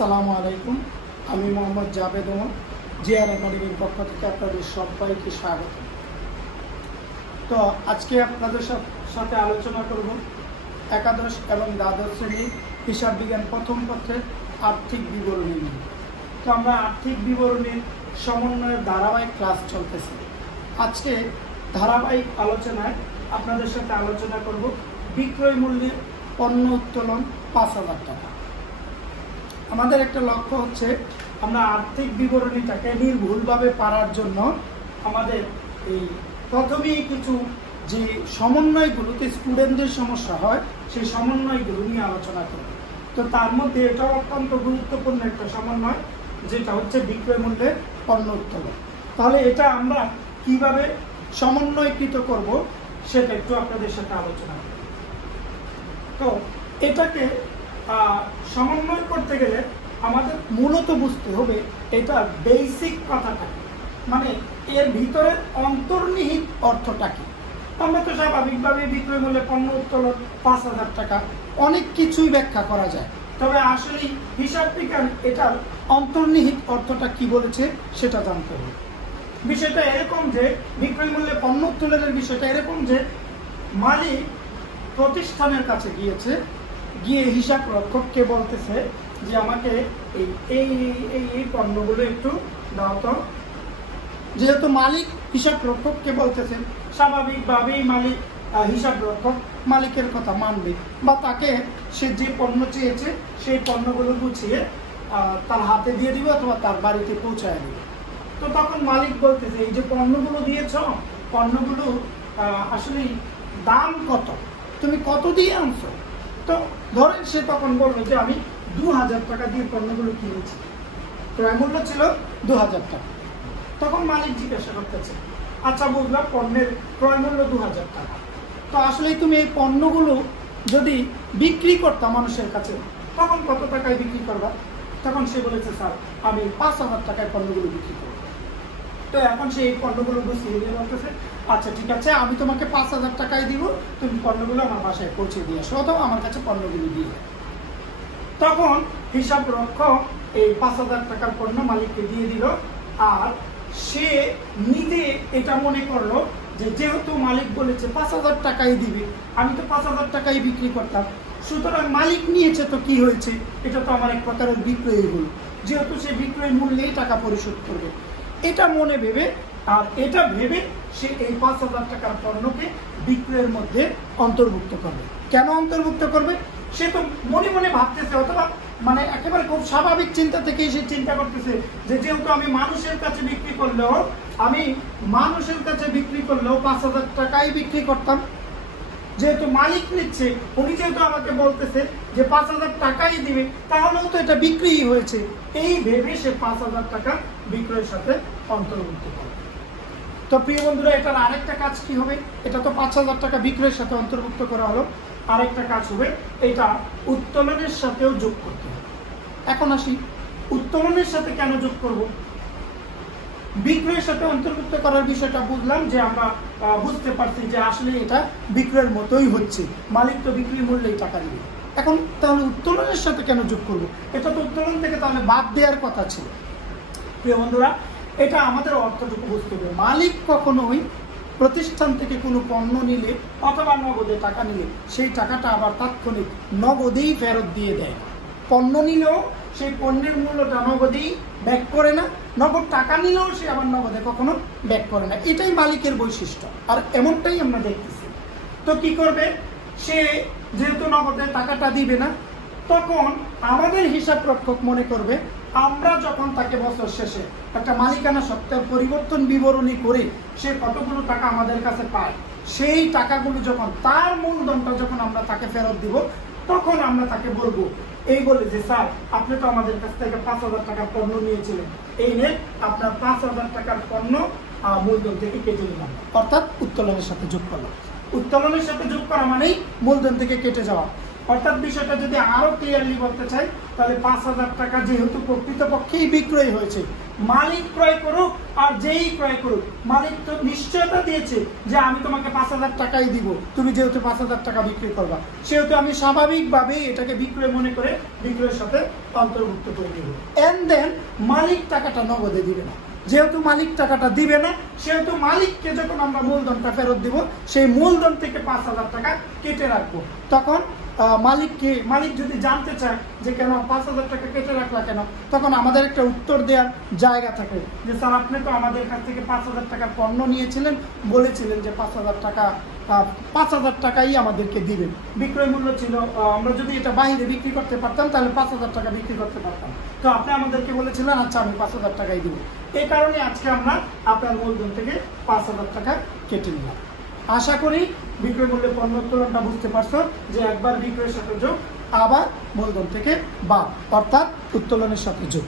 আসসালামু আলাইকুম। আমি মোহাম্মদ জাভেদ ওমর, জিআর একাডেমির পক্ষ থেকে আপনাদের সবাইকে স্বাগত। তো আজকে আপনাদের সাথে আলোচনা করব একাদশ এবং দ্বাদশ শ্রেণীর হিসাব বিজ্ঞান প্রথম পত্রের আর্থিক বিবরণী নিয়ে। তো আমরা আর্থিক বিবরণীর সমন্বয়ের ধারাবাহিক ক্লাস চলতেছে। আজকে ধারাবাহিক আলোচনায় আপনাদের সাথে আলোচনা করব বিক্রয় মূল্যের পণ্য উত্তোলন ৫,০০০ টাকা। আমাদের একটা লক্ষ্য হচ্ছে আমরা আর্থিক বিবরণীটাকে নির্ভুলভাবে পারার জন্য আমাদের এই প্রথমেই কিছু যে সমন্বয়গুলোতে স্টুডেন্টদের সমস্যা হয় সেই সমন্বয়গুলো নিয়ে আলোচনা করব। তো তার মধ্যে এটাও অত্যন্ত গুরুত্বপূর্ণ একটা সমন্বয়, যেটা হচ্ছে বিক্রয় মূল্যের পণ্য উত্তোলন। তাহলে এটা আমরা কিভাবে সমন্বয়কৃত করব সেটা একটু আপনাদের সাথে আলোচনা করব। তো এটাকে সমন্বয় করতে গেলে আমাদের মূলত বুঝতে হবে এটা বেসিক কথাটা, মানে এর ভিতরে অন্তর্নিহিত অর্থটা কি। আমরা তো স্বাভাবিকভাবে বিক্রয় মূল্যে পণ্য উত্তোলন ৫,০০০ টাকা অনেক কিছুই ব্যাখ্যা করা যায়, তবে আসলে হিসাব বিজ্ঞান এটার অন্তর্নিহিত অর্থটা কি বলেছে সেটা জানতে হবে। বিষয়টা এরকম যে বিক্রয় মূল্যে পণ্য উত্তোলনের বিষয়টা এরকম যে মালিক প্রতিষ্ঠানের কাছে গিয়েছে, গিয়ে হিসাব রক্ষককে বলতেছে যে আমাকে এই পণ্যগুলো একটু দাও তো। যেহেতু মালিক হিসাব রক্ষককে বলতেছে, স্বাভাবিকভাবেই মালিক হিসাব রক্ষক মালিকের কথা মানবে বা তাকে সে যে পণ্য চেয়েছে সেই পণ্যগুলো গুছিয়ে তার হাতে দিয়ে দিবে অথবা তার বাড়িতে পৌঁছায় দিবে। তো তখন মালিক বলতেছে এই যে পণ্যগুলো দিয়েছ, পণ্যগুলো আসলে দাম কত, তুমি কত দিয়ে আনছো? তো ধরেন সে তখন বললো যে আমি ২,০০০ টাকা দিয়ে পণ্যগুলো কিনেছি, ক্রয় মূল্য ছিল ২,০০০ টাকা। তখন মালিক জিজ্ঞাসা করতেছে, আচ্ছা বুঝলাম পণ্যের ক্রয় মূল্য ২,০০০ টাকা, তো আসলে তুমি এই পণ্যগুলো যদি বিক্রি করতাম মানুষের কাছে তখন কত টাকায় বিক্রি করবা? তখন সে বলেছে স্যার আমি ৫,০০০ টাকায় পণ্যগুলো বিক্রি করবো। তো এখন সে এই পণ্যগুলো গুছিয়ে দিয়ে বলতেছে আচ্ছা ঠিক আছে, আমি তোমাকে ৫,০০০ টাকায় দিব, তুমি পণ্যগুলো আমার বাসায় পৌঁছে দিয়ে আসো অথবা আমার কাছে পণ্যগুলো দিয়ে। তখন হিসাব রক্ষক এই ৫,০০০ টাকার পণ্য মালিককে দিয়ে দিল, আর সে নিজে এটা মনে করলো যে যেহেতু মালিক বলেছে ৫,০০০ টাকাই দিবে, আমি তো ৫,০০০ টাকাই বিক্রি করতাম, সুতরাং মালিক নিয়েছে তো কি হয়েছে, এটা তো আমার এক প্রকারের বিক্রয় হলো, যেহেতু সে বিক্রয় মূল্যেই টাকা পরিশোধ করবে এটা মনে ভেবে, আর এটা ভেবে সে এই ৫,০০০ টাকার পণ্যকে বিক্রয়ের মধ্যে অন্তর্ভুক্ত করবে। কেন অন্তর্ভুক্ত করবে? সে তো মনে মনে ভাবতেছে, অথবা মানে একেবারে খুব স্বাভাবিক চিন্তা থেকেই সে চিন্তা করতেছে যে যেহেতু আমি মানুষের কাছে বিক্রি করলেও ৫,০০০ টাকাই বিক্রি করতাম, যেহেতু মালিক নিচ্ছে, উনি যেহেতু আমাকে বলতেছে যে ৫,০০০ টাকাই দিবে, তাহলেও তো এটা বিক্রি হয়েছে, এই ভেবে সে ৫,০০০ টাকা বিক্রয়ের সাথে অন্তর্ভুক্ত করে। তো প্রিয় বন্ধুরা, এটার আরেকটা কাজ কি হবে? এটা তো ৫,০০০ টাকা বিক্রয়ের সাথে অন্তর্ভুক্ত করা হলো, আরেকটা কাজ হবে এটা উত্তোলনের সাথেও যোগ করতে হবে। এখন আসি উত্তোলনের সাথে কেন যোগ করব? বিক্রয়ের সাথে অন্তর্ভুক্ত করার বিষয়টা বুঝলাম, যে আমরা বুঝতে পারছি যে আসলে এটা বিক্রয়ের মতোই হচ্ছে, মালিক তো বিক্রি মূল্যেই টাকা দিবে। এখন তাহলে উত্তোলনের সাথে কেন যোগ করব? এটা তো উত্তোলন থেকে তাহলে বাদ দেওয়ার কথা ছিল। প্রিয় বন্ধুরা, এটা আমাদের অর্থটুকু বুঝতে হবে। মালিক কখনোই প্রতিষ্ঠান থেকে কোনো পণ্য নিলে অথবা নগদে টাকা নিলে সেই টাকাটা আবার তাৎক্ষণিক নগদেই ফেরত দিয়ে দেয়। পণ্য নিলেও সেই পণ্যের মূল্যটা নগদেই ব্যাক করে না, নগদ টাকা নিলেও সে আবার নগদে কখনো ব্যাক করে না। এটাই মালিকের বৈশিষ্ট্য, আর এমনটাই আমরা দেখতেছি। তো কি করবে সে? যেহেতু নগদে টাকাটা দিবে না, তখন আমাদের হিসাব রক্ষক মনে করবে আমরা যখন তাকে বছর শেষে একটা মালিকানা সত্ত্বের পরিবর্তন বিবরণী করে সে কতগুলো টাকা আমাদের কাছে পায়, সেই টাকাগুলো যখন তার মূলধনটা যখন আমরা তাকে ফেরত দিব, তখন আমরা তাকে বলবো এই বলে যে স্যার আপনি তো আমাদের কাছ থেকে ৫,০০০ টাকার পণ্য নিয়েছিলেন, এই নিয়ে আপনার ৫,০০০ টাকার পণ্য মূলধন থেকে কেটে নিলাম, অর্থাৎ উত্তোলনের সাথে যোগ করলাম। উত্তোলনের সাথে যোগ করা মানেই মূলধন থেকে কেটে যাওয়া। অর্থাৎ বিষয়টা যদি আরো ক্লিয়ারলি বলতে চাই, তাহলে ৫,০০০ টাকা যেহেতু প্রকৃতপক্ষেই বিক্রয় হয়েছে, মালিক ক্রয় করুক আর যেই ক্রয় করুক, মালিক তো নিশ্চয়তা দিয়েছে যে আমি তোমাকে 5,000 টাকাই দিব, তুমি যেহেতু 5,000 টাকা বিক্রি করবা, সেহেতু আমি স্বাভাবিকভাবেই এটাকে বিক্রয় মনে করে বিক্রয়ের সাথে অন্তর্ভুক্ত করে দেব। এন্ড দেন মালিক টাকাটা নগদে দিবে না। যেহেতু মালিক টাকাটা দিবে না, সেহেতু মালিককে যখন আমরা মূলধনটা ফেরত দিব, সেই মূলধন থেকে 5,000 টাকা কেটে রাখবো। তখন মালিক যদি জানতে চায় যে কেন 5,000 টাকা কেটে রাখলা কেন, তখন আমাদের একটা উত্তর দেওয়ার জায়গা থাকে যে স্যার আপনি তো আমাদের কাছ থেকে 5,000 টাকার পণ্য নিয়েছিলেন, বলেছিলেন যে 5,000 টাকাই আমাদেরকে দিবেন। বিক্রয় মূল্য ছিল, আমরা যদি এটা বাইরে বিক্রি করতে পারতাম তাহলে 5,000 টাকা বিক্রি করতে পারতাম, তো আপনি আমাদেরকে বলেছিলেন আচ্ছা আমি 5,000 টাকাই দিব। এই কারণে আজকে আমরা আপনার মূলধন থেকে 5,000 টাকা কেটে নিলাম। আশা করি বিক্রয় মূল্যের পণ্য উত্তোলনটা বুঝতে পারছো যে একবার বিক্রয়ের সাথে যোগ, আবার মূলধন থেকে বাদ, অর্থাৎ উত্তোলনের সাথে যোগ।